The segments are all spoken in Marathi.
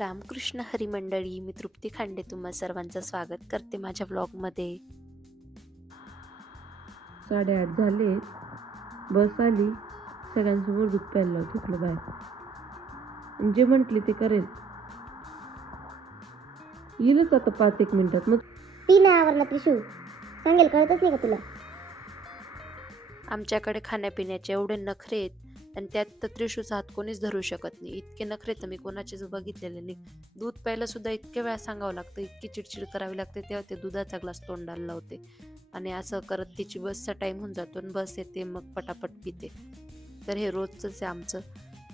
रामकृष्ण हरी मंडळी, मी तृप्ती खांडे तुम्हा सर्वांचं स्वागत करते माझ्या व्लॉगमध्ये। 8:30 झाले, बस आली, सगळ्यांसमोर दूध प्यायला लावतो तुला बाहेर, जे म्हटले ते करेल, येईलच आता 5-1 मिनिटात। मग ती नाही आवरला त्रिशू, सांगेल कळतच नाही का तुला? आमच्याकडे खाण्यापिण्याचे एवढे नखरे आहेत आणि त्यात तर त्रिशूचा हात कोणीच धरू शकत नाही, इतके नखरे तर मी कोणाचेच बघितलेले नाही। दूध प्यायला सुद्धा इतके वेळा सांगावं लागतं, इतकी चिडचिड करावी लागते, तेव्हा ते दुधाचा ग्लास तोंडाला लावते आणि असं करत तिची बसचा टाईम होऊन जातो आणि बस येते मग पटापट पिते। तर हे रोजचंच आहे आमचं।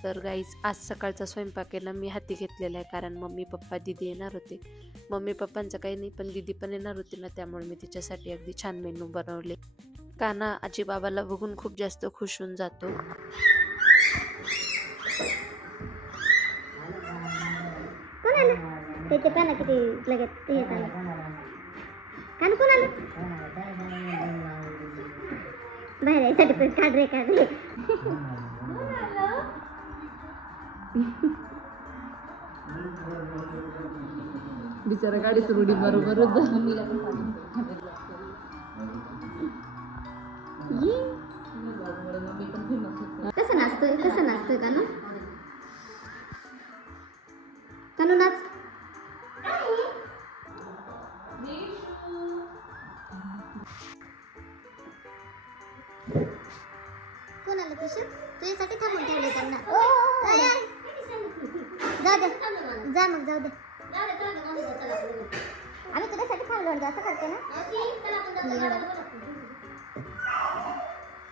तर गाईज, आज सकाळचा स्वयंपाक आहे ना मी हाती घेतलेला आहे, कारण मम्मी पप्पा दीदी येणार होते। मम्मी पप्पांचं काही नाही, पण दीदी पण येणार होती ना, त्यामुळे मी तिच्यासाठी अगदी छान मेनू बनवले। काना आजी बाबाला बघून खूप जास्त खुश होऊन जातो। कोण आलं? त्याचे पाना किती लगेच ते आलं, कान कोण आलं? बाहेर यायसाठी पण काढ रे काढ रे। बिचारा गाडीच रुडी बरोबरच कसं नाचतोय कानू? कानू नाच। कोण आलं त्रिशू? तुझ्यासाठी थांबून ठेवले त्यांना। जाऊ दे, जा मग, जाऊ दे, आम्ही तुझ्यासाठी थांबलो म्हणजे असं करते ना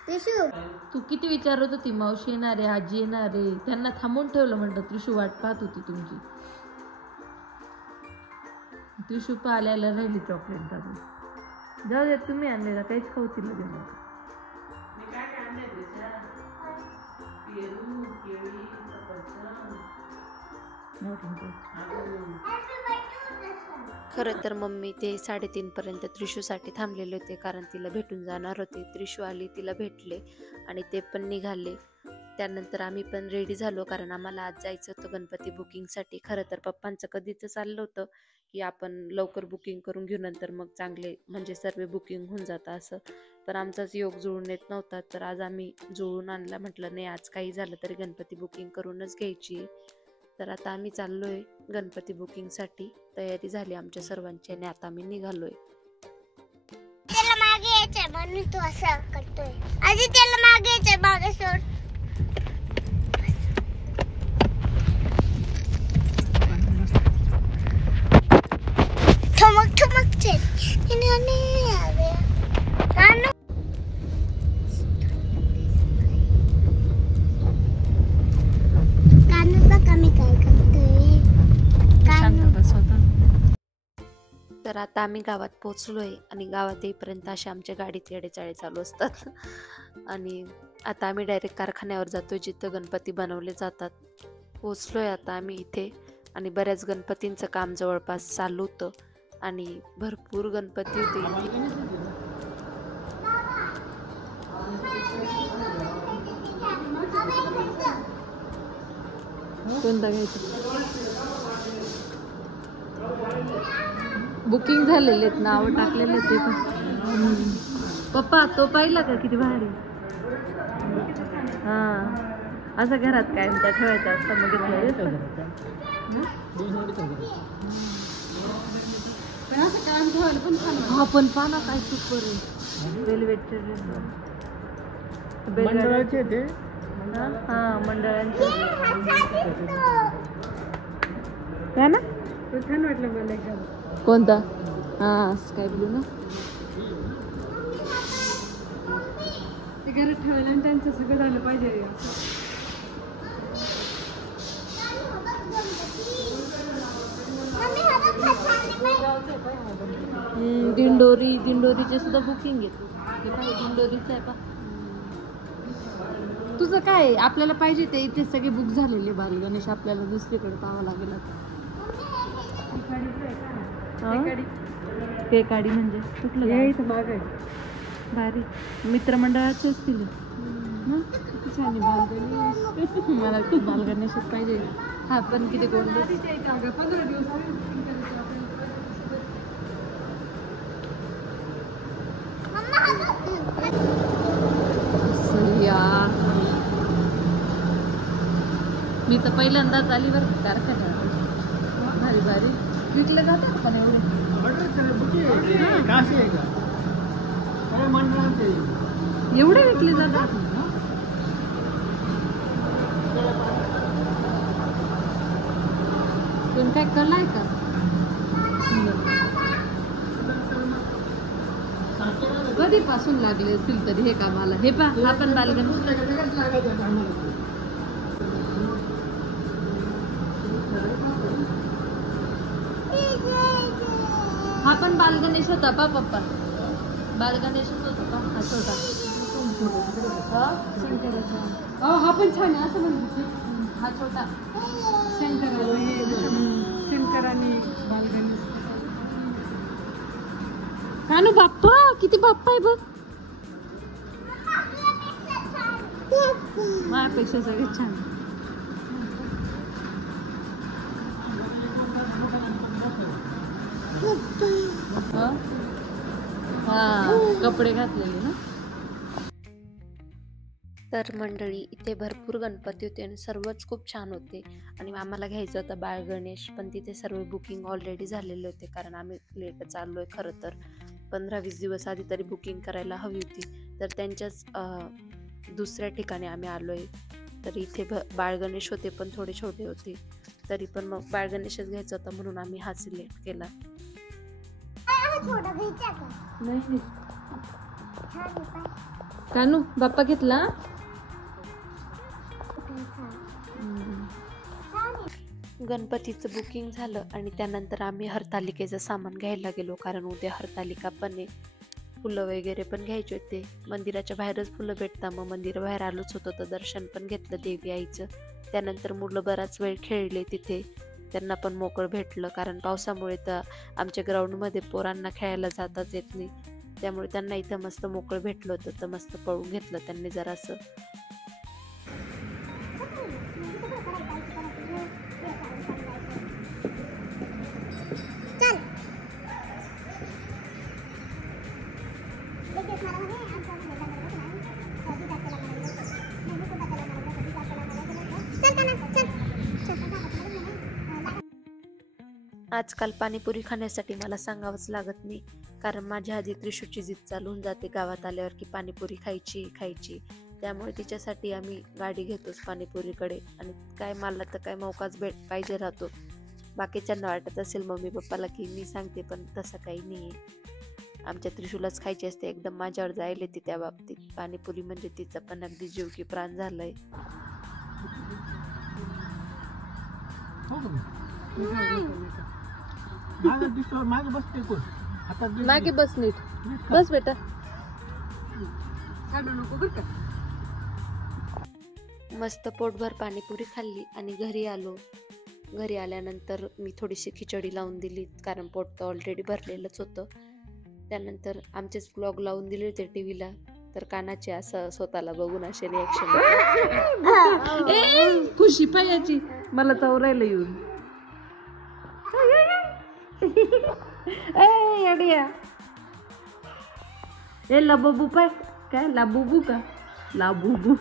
त्रिशू। तू किती विचारत होती, मावशी येणार आहे, आजी येणार आहे, त्यांना थांबून ठेवलं म्हणलं। त्रिशू वाट पाहत होती तुमची। त्रिशू पाल्याला राहिली चॉकलेट दाबून। जाऊ दे, तुम्ही आणलेला काहीच खाऊ तिला देऊ नका। खरं तर मम्मी ते 3:30 पर्यंत त्रिशूसाठी थांबलेले होते, कारण तिला भेटून जाणार होते। त्रिशू आली, तिला भेटले आणि ते पण निघाले। त्यानंतर आम्ही पण रेडी झालो, कारण आम्हाला आज जायचं होतं गणपती बुकिंगसाठी। खरं तर पप्पांचं कधीच चाललं होतं की आपण लवकर बुकिंग करून घेऊ, नंतर मग चांगले म्हणजे सर्व बुकिंग होऊन जातं असं, पण आमचाच योग जुळून येत नव्हता। तर आज आम्ही जुळून आणला, म्हटलं नाही आज काही झालं तरी गणपती बुकिंग करूनच घ्यायची। तर आता आम्ही चाललोय गणपती बुकिंगसाठी, तयारी झाली आमच्या सर्वांची आणि आता आम्ही निघालोय। त्याला मागे यायचंय म्हणून तू असं करतोय। आधी त्याला मागे यायचंय, मागे सोड। ठमक चल तर आता आम्ही गावात पोहोचलोय आणि गावात येईपर्यंत अशा आमच्या गाडीत येडेचाळे चालू असतात आणि आता आम्ही डायरेक्ट कारखान्यावर जातोय, जिथं गणपती बनवले जातात। पोहोचलोय आता आम्ही इथे आणि बऱ्याच गणपतींचं काम जवळपास चालू होतं आणि भरपूर गणपती होते इथे। कोणता घ्यायचं? बुकिंग झालेले आहेत, नाव टाकलेले ते पण। पप्पा तो पाहिला का किती भारी? हा, असं घरात कायमचा ठेवायचा असतं, मग हा पण पाना काय सुपर आहे। वेलवेटचे मंडळाचे ते, हा मंडळांचे काय ना, छान वाटलं मला एकदम। कोणता? हा, स्काय ब्लू ना। ते घरात ठेवायला आणि त्यांचं सगळं झालं पाहिजे। दिंडोरीचे सुद्धा बुकिंग आहे। दिंडोरीचं आहे पा। तुझं काय? आपल्याला पाहिजे ते इथे सगळे बुक झालेले बाल गणेश, आपल्याला दुसरीकडे पाहावं लागेल आता। पेकाडी म्हणजे कुठलं? इथं माग आहे, भारी मित्रमंडळाचे असतील। किती छान आहे बाल गणेश। मला बाल गणेशच पाहिजे। हा पण किती गोड यार. मी तर पहिल्यांदाच आली बरं कारखान्यात. भारी भारी विकले जातात पण एवढे एवढे विकले जातात. पण काय कला आहे का? कधीपासून लागले असतील तरी हे कामाला. हे पा हा पण बालगण हा पण बालगणेश होता पा पप्पा. बालगणेशच होता पा हा छोटा. हा पण छान आहे असं म्हणतो. हा छोटा शंकर आणि बालगणेश. कानू बाप्पा किती बाप्पा आहे बघ. माझ्यापेक्षा सगळे छान. हा कपडे घातलेले ना. तर मंडळी इथे भरपूर गणपती होते आणि सर्वच खूप छान होते. आणि आम्हाला घ्यायचं होतं बाळ गणेश, पण तिथे सर्व बुकिंग ऑलरेडी झालेले होते कारण आम्ही लेटच आलोय. खरं तर 15-20 दिवस आधी तरी बुकिंग करायला हवी होती. तर त्यांच्याच दुसऱ्या ठिकाणी आम्ही आलोय. तर इथे बाळ गणेश होते पण थोडे छोटे होते. तरी पण मग बाळ गणेशच घ्यायचा होता म्हणून आम्ही हा सिलेक्ट केला. नाही कानू बाप्पा घेतला. गणपतीचं बुकिंग झालं आणि त्यानंतर आम्ही हरतालिकेचं सामान घ्यायला गेलो कारण उद्या हरतालिका पण आहे. फुलं वगैरे पण घ्यायचे होते. मंदिराच्या बाहेरच फुलं भेटतात. मग मंदिराबाहेर आलोच होतो तर दर्शन पण घेतलं देवी आईचं. त्यानंतर मुलं बराच वेळ खेळले तिथे. त्यांना पण मोकळं भेटलं कारण पावसामुळे तर आमच्या ग्राउंडमध्ये पोरांना खेळायला जाताच येत नाही. त्यामुळे त्यांना इथं मस्त मोकळं भेटलं होतं तर मस्त पळून घेतलं त्यांनी जरासं. आजकाल पाणीपुरी खाण्यासाठी मला सांगावंच लागत नाही कारण माझ्या आधी त्रिशूची जिद चालून जाते गावात आल्यावर की पाणीपुरी खायची. त्यामुळे तिच्यासाठी आम्ही गाडी घेतोच पाणीपुरीकडे. आणि काय मला तर काय मौकाच पाहिजे राहतो. बाकीच्यांना वाटत असेल मम्मी पप्पाला की मी सांगते पण तसं काही नाही आहे. आमच्या त्रिशूलाच खायची असते. एकदम माझ्यावर जायला ती त्या बाबतीत. पाणीपुरी म्हणजे तिचा पण अगदी जीव की प्राण झालाय. मागे बस नीट बस बेटा. मस्त पोटभर पाणीपुरी खाल्ली आणि घरी आलो. घरी आल्यानंतर मी थोडीशी खिचडी लावून दिली कारण पोट तर ऑलरेडी भरलेलंच होतं. त्यानंतर आमचेच ब्लॉग लावून दिले होते टीव्हीला. तर कानाचे असं स्वतःला बघून असे रिॲक्शन. खुशी पायाची मला चौरायला येऊन. ए लाबूबू पाय काय लाबूबू का लाबूबू.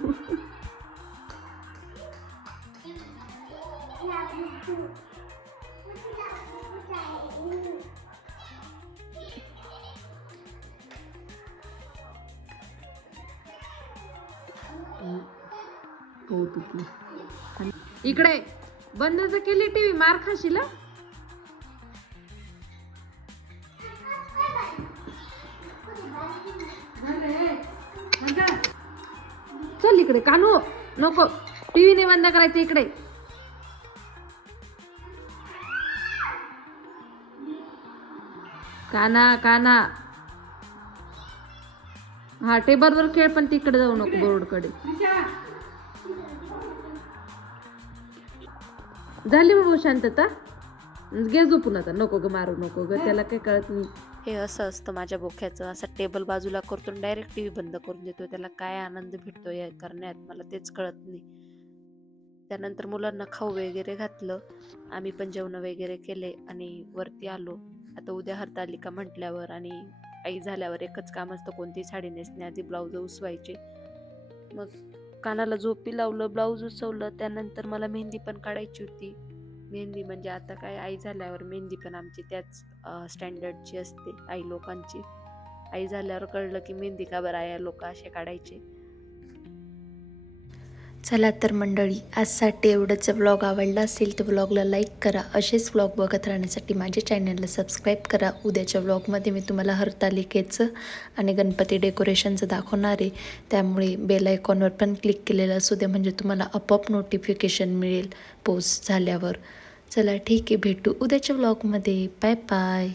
इकडे बंदच केली टीव्ही मार खाशील. चल इकडे कानू नको टीव्ही नाही बंद करायचं इकडे. काना काना हा टेबलवर खेळ पण तिकडे जाऊ नको बोर्डकडे. झाली बाबा शांतता. घे झोपून आता. नको ग मारू नको ग त्याला काही कळत नाही. हे असं असतं माझ्या बोख्याचं. असं टेबल बाजूला करतो डायरेक्ट टीव्ही बंद करून देतो. त्याला काय आनंद भेटतो या करण्यात मला तेच कळत नाही. त्यानंतर मुलांना खाऊ वगैरे घातलं. आम्ही पण जेवण वगैरे केले आणि वरती आलो. आता उद्या हरतालिका म्हटल्यावर आणि आई झाल्यावर एकच काम असतं, कोणती साडी नेसणे आधी ब्लाऊज उसवायचे. मग कानाला झोपी लावलं, ब्लाऊज उसवलं. त्यानंतर मला मेहंदी पण काढायची होती. मेहंदी म्हणजे आता काय, आई झाल्यावर मेहंदी पण आमची त्याच स्टँडर्डची असते आई लोकांची. आई झाल्यावर कळलं की मेहंदी का बरं आई लोक असे काढायचे. चला तर मंडळी, आजसाठी एवढंच. व्लॉग आवडला असेल तर व्लॉगला लाईक करा. असेच व्लॉग बघत राहण्यासाठी माझ्या चॅनलला सबस्क्राईब करा. उद्याच्या व्लॉगमध्ये मी तुम्हाला हरतालिकेचं आणि गणपती डेकोरेशनचं दाखवणार आहे. त्यामुळे बेल आयकॉनवर पण क्लिक केलेलं असू द्या, म्हणजे तुम्हाला आपोआप नोटिफिकेशन मिळेल पोस्ट झाल्यावर. चला ठीक आहे, भेटू उद्याच्या व्लॉगमध्ये. Bye bye.